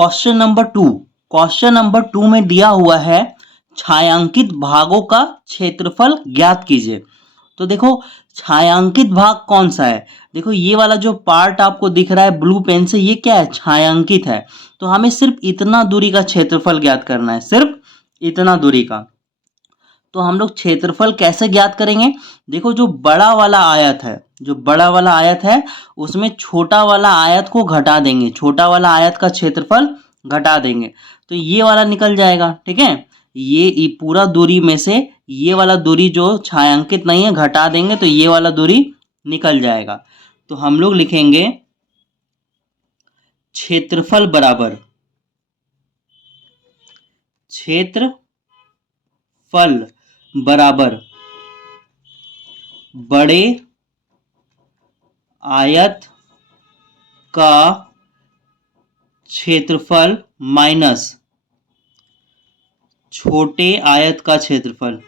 Question number 2 में दिया हुआ है छायांकित भागों का क्षेत्रफल ज्ञात कीजिए। तो देखो छायांकित भाग कौन सा है, देखो ये वाला जो पार्ट आपको दिख रहा है ब्लू पेन से, ये क्या है, छायांकित है। तो हमें सिर्फ इतना दूरी का क्षेत्रफल ज्ञात करना है, सिर्फ इतना दूरी का। तो हम लोग क्षेत्रफल कैसे ज्ञात करेंगे, देखो जो बड़ा वाला आयत है, जो बड़ा वाला आयत है उसमें छोटा वाला आयत को घटा देंगे, छोटा वाला आयत का क्षेत्रफल घटा देंगे, तो ये वाला निकल जाएगा। ठीक है, ये पूरा दूरी में से ये वाला दूरी जो छायांकित नहीं है घटा देंगे तो ये वाला दूरी निकल जाएगा। तो हम लोग लिखेंगे क्षेत्रफल बराबर बड़े आयत का क्षेत्रफल माइनस छोटे आयत का क्षेत्रफल।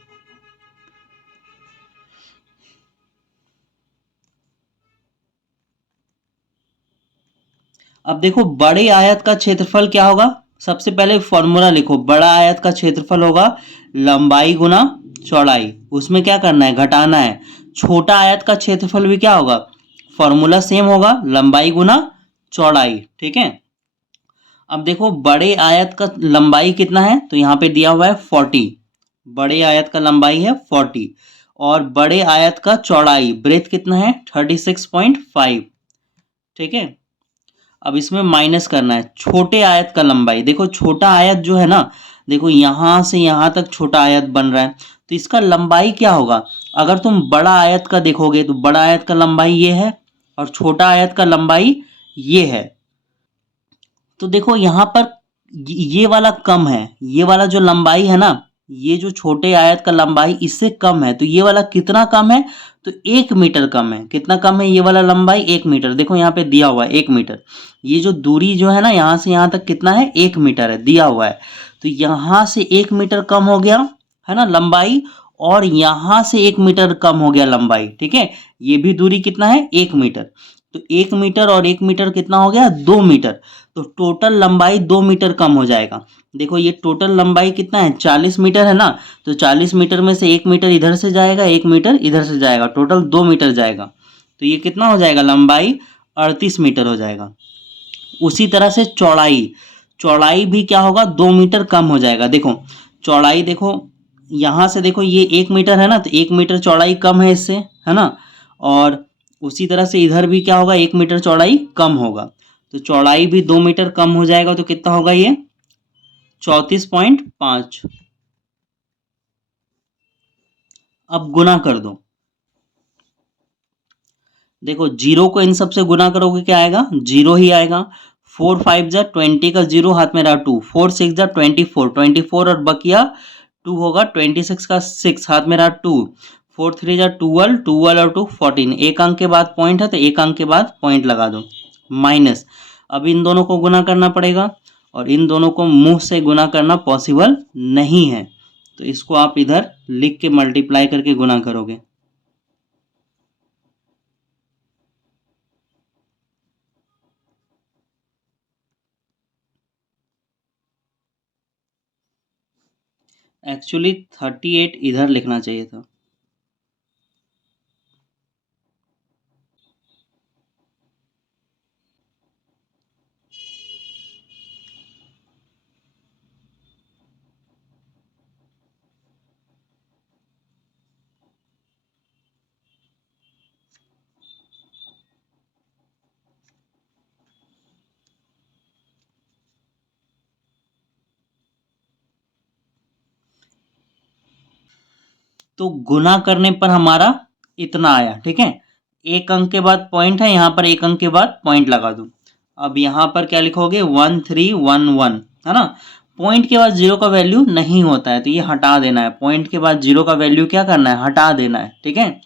अब देखो बड़े आयत का क्षेत्रफल क्या होगा, सबसे पहले फॉर्मूला लिखो, बड़ा आयत का क्षेत्रफल होगा लंबाई गुना चौड़ाई, उसमें क्या करना है, घटाना है। छोटा आयत का क्षेत्रफल भी क्या होगा, फॉर्मूला सेम होगा, लंबाई गुना चौड़ाई। ठीक है, अब देखो बड़े आयत का लंबाई कितना है, तो यहाँ पे दिया हुआ है 40, बड़े आयत का लंबाई है 40 और बड़े आयत का चौड़ाई ब्रेथ कितना है 36.5। ठीक है, अब इसमें माइनस करना है छोटे आयत का लंबाई, देखो छोटा आयत जो है ना, देखो यहां से यहां तक छोटा आयत बन रहा है, तो इसका लंबाई क्या होगा, अगर तुम बड़ा आयत का देखोगे तो बड़ा आयत का लंबाई ये है और छोटा आयत का लंबाई ये है। तो देखो यहां पर ये वाला कम है, ये वाला जो लंबाई है ना, ये जो छोटे आयत का लंबाई इससे कम है, तो ये वाला कितना कम है, तो 1 मीटर कम है। कितना कम है ये वाला लंबाई, 1 मीटर, देखो यहाँ पे दिया हुआ है 1 मीटर। ये जो दूरी जो है ना यहाँ से यहाँ तक कितना है, 1 मीटर है, दिया हुआ है। तो यहाँ से 1 मीटर कम हो गया है ना लंबाई, और यहाँ से 1 मीटर कम हो गया लंबाई। ठीक है, ये भी दूरी कितना है, 1 मीटर। तो 1 मीटर और 1 मीटर कितना हो गया, 2 मीटर। तो टोटल लंबाई 2 मीटर कम हो जाएगा। देखो ये टोटल लंबाई कितना है, 40 मीटर है ना, तो 40 मीटर में से 1 मीटर इधर से जाएगा, 1 मीटर इधर से जाएगा, टोटल 2 मीटर जाएगा। तो ये कितना हो जाएगा, लंबाई 38 मीटर हो जाएगा। उसी तरह से चौड़ाई भी क्या होगा, 2 मीटर कम हो जाएगा। देखो चौड़ाई, देखो यहाँ से देखो ये 1 मीटर है ना, तो 1 मीटर चौड़ाई कम है इससे, है ना, और उसी तरह से इधर भी क्या होगा, 1 मीटर चौड़ाई कम होगा, तो चौड़ाई भी 2 मीटर कम हो जाएगा। तो कितना होगा ये, 34.5। अब गुना कर दो, देखो जीरो को इन सबसे गुना करोगे क्या आएगा, जीरो ही आएगा। 4 5 जा 20 का जीरो हाथ में रहा 2, 4 6 जा 24, 24 और बकिया 2 होगा, 26 का 6 हाथ में रहा 2, 4 3 जा 12, 12 और 2 14, एक अंक के बाद पॉइंट है तो एक अंक के बाद पॉइंट लगा दो, माइनस। अब इन दोनों को गुना करना पड़ेगा और इन दोनों को मुंह से गुना करना पॉसिबल नहीं है, तो इसको आप इधर लिख के मल्टीप्लाई करके गुना करोगे। एक्चुअली 38 इधर लिखना चाहिए था। तो गुना करने पर हमारा इतना आया। ठीक है, एक अंक के बाद पॉइंट है, यहाँ पर एक अंक के बाद पॉइंट लगा दो। अब यहाँ पर क्या लिखोगे, 1311, है ना, पॉइंट के बाद जीरो का वैल्यू नहीं होता है तो ये हटा देना है, पॉइंट के बाद जीरो का वैल्यू क्या करना है, हटा देना है। ठीक है,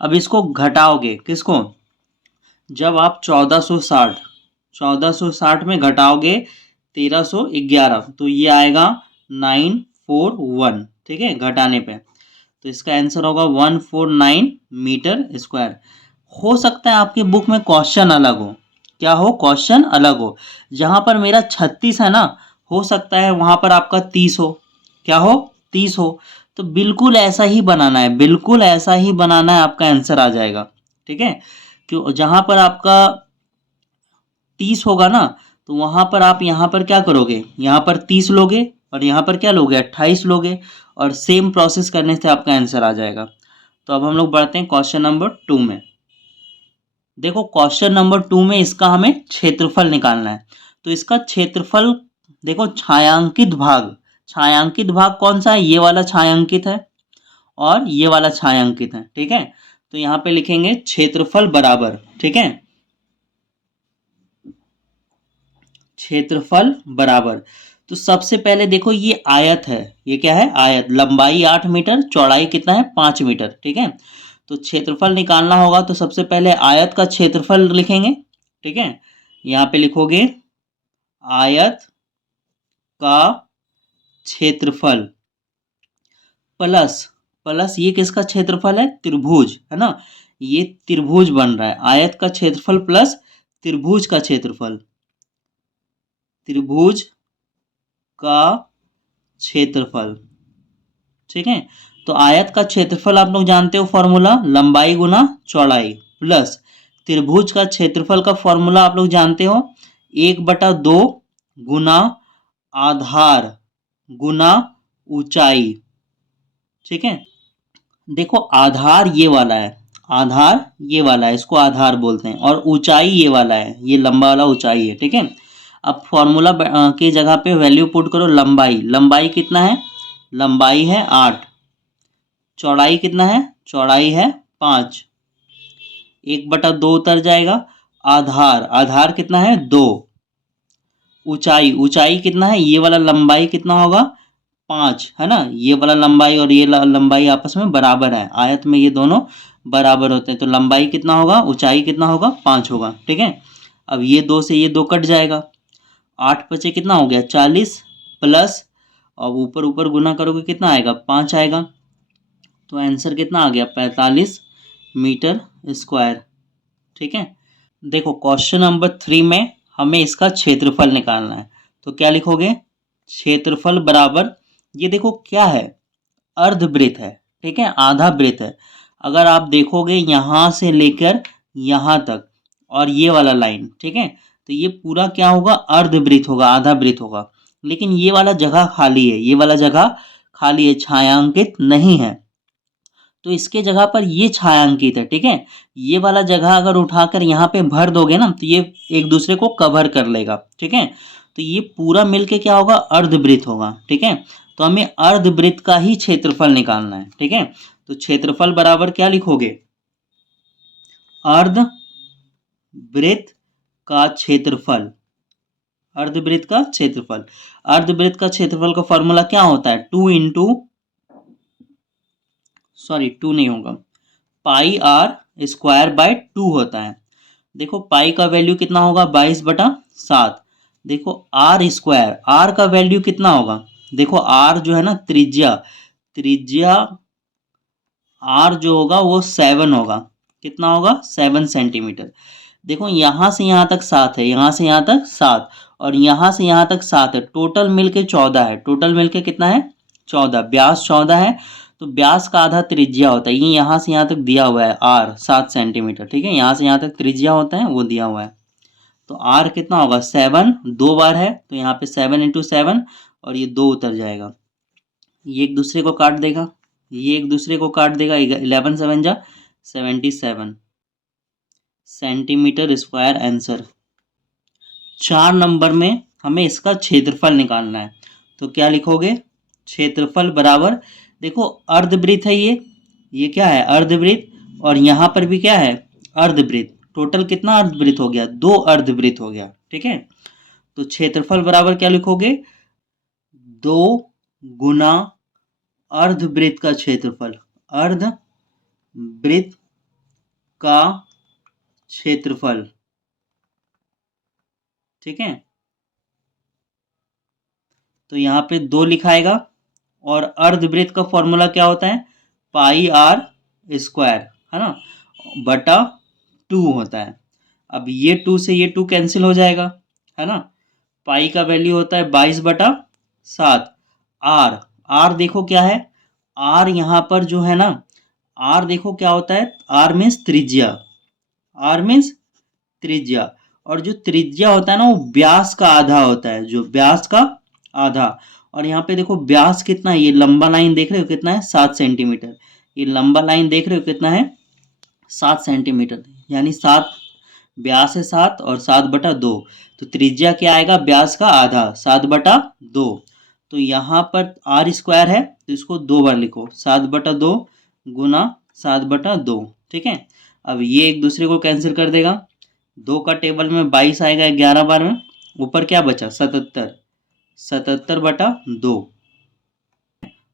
अब इसको घटाओगे किसको, जब आप 1460 में घटाओगे 1311, तो ये आएगा 941। ठीक है, घटाने पे तो इसका आंसर होगा 149 मीटर स्क्वायर। हो सकता है आपके बुक में क्वेश्चन अलग हो, क्या हो, क्वेश्चन अलग हो। जहां पर मेरा 36 है ना, हो सकता है वहां पर आपका 30 हो। क्या हो, 30 हो। तो बिल्कुल ऐसा ही बनाना है, बिल्कुल ऐसा ही बनाना है, आपका आंसर आ जाएगा। ठीक है, क्यों, जहां पर आपका 30 होगा ना, तो वहां पर आप यहाँ पर क्या करोगे, यहाँ पर 30 लोगे और यहाँ पर क्या लोगे, 28 लोगे, और सेम प्रोसेस करने से आपका आंसर आ जाएगा। तो अब हम लोग बढ़ते हैं क्वेश्चन नंबर 2 में। देखो क्वेश्चन नंबर 2 में इसका हमें क्षेत्रफल निकालना है। तो इसका क्षेत्रफल, देखो छायांकित भाग, छायांकित भाग कौन सा है, ये वाला छायांकित है और ये वाला छायांकित है। ठीक है, तो यहाँ पे लिखेंगे क्षेत्रफल बराबर, ठीक है, क्षेत्रफल बराबर। तो सबसे पहले देखो ये आयत है, ये क्या है, आयत, लंबाई 8 मीटर, चौड़ाई कितना है, 5 मीटर। ठीक है, तो क्षेत्रफल निकालना होगा तो सबसे पहले आयत का क्षेत्रफल लिखेंगे। ठीक है, यहाँ पे लिखोगे आयत का क्षेत्रफल प्लस, प्लस ये किसका क्षेत्रफल है, त्रिभुज है ना, ये त्रिभुज बन रहा है, आयत का क्षेत्रफल प्लस त्रिभुज का क्षेत्रफल, त्रिभुज का क्षेत्रफल। ठीक है, तो आयत का क्षेत्रफल आप लोग जानते हो फॉर्मूला, लंबाई गुना चौड़ाई, प्लस त्रिभुज का क्षेत्रफल का फॉर्मूला आप लोग जानते हो, 1/2 गुना आधार गुना ऊंचाई। ठीक है, देखो आधार ये वाला है, आधार ये वाला है, इसको आधार बोलते हैं, और ऊंचाई ये वाला है, ये लंबा वाला ऊंचाई है। ठीक है, अब फॉर्मूला की जगह पे वैल्यू पुट करो, लंबाई, लंबाई कितना है, लंबाई है 8, चौड़ाई कितना है, चौड़ाई है 5, 1/2 उतर जाएगा, आधार, आधार कितना है 2, ऊंचाई, ऊंचाई कितना है, ये वाला लंबाई कितना होगा 5, है ना, ये वाला लंबाई और ये लंबाई आपस में बराबर है, आयत में ये दोनों बराबर होते हैं, तो लंबाई कितना होगा, ऊंचाई कितना होगा, 5 होगा। ठीक है, अब ये 2 से ये 2 कट जाएगा, 8 बचे कितना हो गया 40, प्लस, अब ऊपर ऊपर गुना करोगे कितना आएगा, 5 आएगा, तो आंसर कितना आ गया, 45 मीटर स्क्वायर। ठीक है, देखो क्वेश्चन नंबर 3 में हमें इसका क्षेत्रफल निकालना है। तो क्या लिखोगे, क्षेत्रफल बराबर, ये देखो क्या है, अर्धवृत्त है। ठीक है, आधा वृत्त है। अगर आप देखोगे यहाँ से लेकर यहाँ तक और ये वाला लाइन, ठीक है, तो ये पूरा क्या होगा, अर्धवृत्त होगा, आधा वृत्त होगा। लेकिन ये वाला जगह खाली है, ये वाला जगह खाली है, छायांकित नहीं है, तो इसके जगह पर ये छायांकित है। ठीक है, ये वाला जगह अगर उठाकर यहाँ पे भर दोगे ना, तो ये एक दूसरे को कवर कर लेगा। ठीक है, तो ये पूरा मिलके क्या होगा, अर्धवृत्त होगा। ठीक है, तो हमें अर्धवृत्त का ही क्षेत्रफल निकालना है। ठीक है, तो क्षेत्रफल बराबर क्या लिखोगे, अर्धवृत्त का क्षेत्रफल, अर्धवृत्त का क्षेत्रफल, अर्धवृत्त का क्षेत्रफल का फॉर्मूला क्या होता है, 2 नहीं होगा, पाई आर स्क्वायर बाय 2 होता है। देखो पाई का वैल्यू कितना होगा, 22/7। देखो आर स्क्वायर, आर का वैल्यू कितना होगा, देखो आर जो है ना त्रिज्या, त्रिज्या आर जो होगा वो 7 होगा, कितना होगा 7 सेंटीमीटर। देखो यहाँ से यहाँ तक 7 है, यहाँ से यहाँ तक 7, और यहाँ से यहाँ तक 7 है, टोटल मिलके 14 है, टोटल मिलके कितना है 14, व्यास 14 है, तो व्यास का आधा त्रिज्या होता है, ये यहाँ से यहाँ तक दिया हुआ है आर 7 सेंटीमीटर। ठीक है, यहाँ से यहाँ तक त्रिज्या होता है वो दिया हुआ है, तो आर कितना होगा 7, 2 बार है तो यहाँ पे 7 × 7, और ये 2 उतर जाएगा, ये एक दूसरे को काट देगा, ये एक दूसरे को काट देगा, 11 7 जा 77 सेंटीमीटर स्क्वायर आंसर। 4 नंबर में हमें इसका क्षेत्रफल निकालना है। तो क्या लिखोगे, क्षेत्रफल बराबर, देखो अर्धवृत्त है ये क्या है अर्धवृत्त, और यहाँ पर भी क्या है अर्धवृत्त, टोटल कितना अर्धवृत्त हो गया, 2 अर्धवृत्त हो गया। ठीक है, तो क्षेत्रफल बराबर क्या लिखोगे, 2 गुना अर्धवृत्त का क्षेत्रफल, अर्धवृत्त का क्षेत्रफल। ठीक है, तो यहाँ पे 2 लिखाएगा, और अर्धवृत्त का फॉर्मूला क्या होता है, पाई आर स्क्वायर, है ना, बटा 2 होता है। अब ये 2 से ये 2 कैंसिल हो जाएगा, है ना। पाई का वैल्यू होता है 22/7। आर, आर देखो क्या है, आर यहाँ पर जो है ना, आर देखो क्या होता है, आर मीन्स त्रिज्या, आर मीन्स त्रिज्या। और जो त्रिज्या होता है ना वो व्यास का आधा होता है, जो व्यास का आधा। और यहाँ पे देखो व्यास कितना है, ये लंबा लाइन देख रहे हो कितना है, 7 सेंटीमीटर। ये लंबा लाइन देख रहे हो कितना है, 7 सेंटीमीटर। यानी 7, व्यास है 7 और 7/2। तो त्रिज्या क्या आएगा, व्यास का आधा, 7/2। तो यहाँ पर आर स्क्वायर है तो इसको 2 बार लिखो, 7/2 गुना 7/2। ठीक है। अब ये एक दूसरे को कैंसिल कर देगा, 2 का टेबल में 22 आएगा 11 बार में, ऊपर क्या बचा 77, 77/2।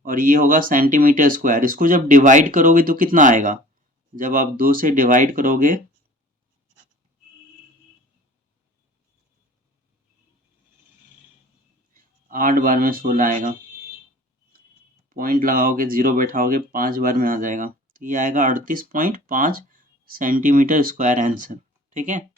और ये होगा सेंटीमीटर स्क्वायर। इसको जब डिवाइड करोगे तो कितना आएगा, जब आप 2 से डिवाइड करोगे 8 बार में 16 आएगा, पॉइंट लगाओगे 0 बैठाओगे 5 बार में आ जाएगा, तो ये आएगा 38.5 सेंटीमीटर स्क्वायर आंसर। ठीक है।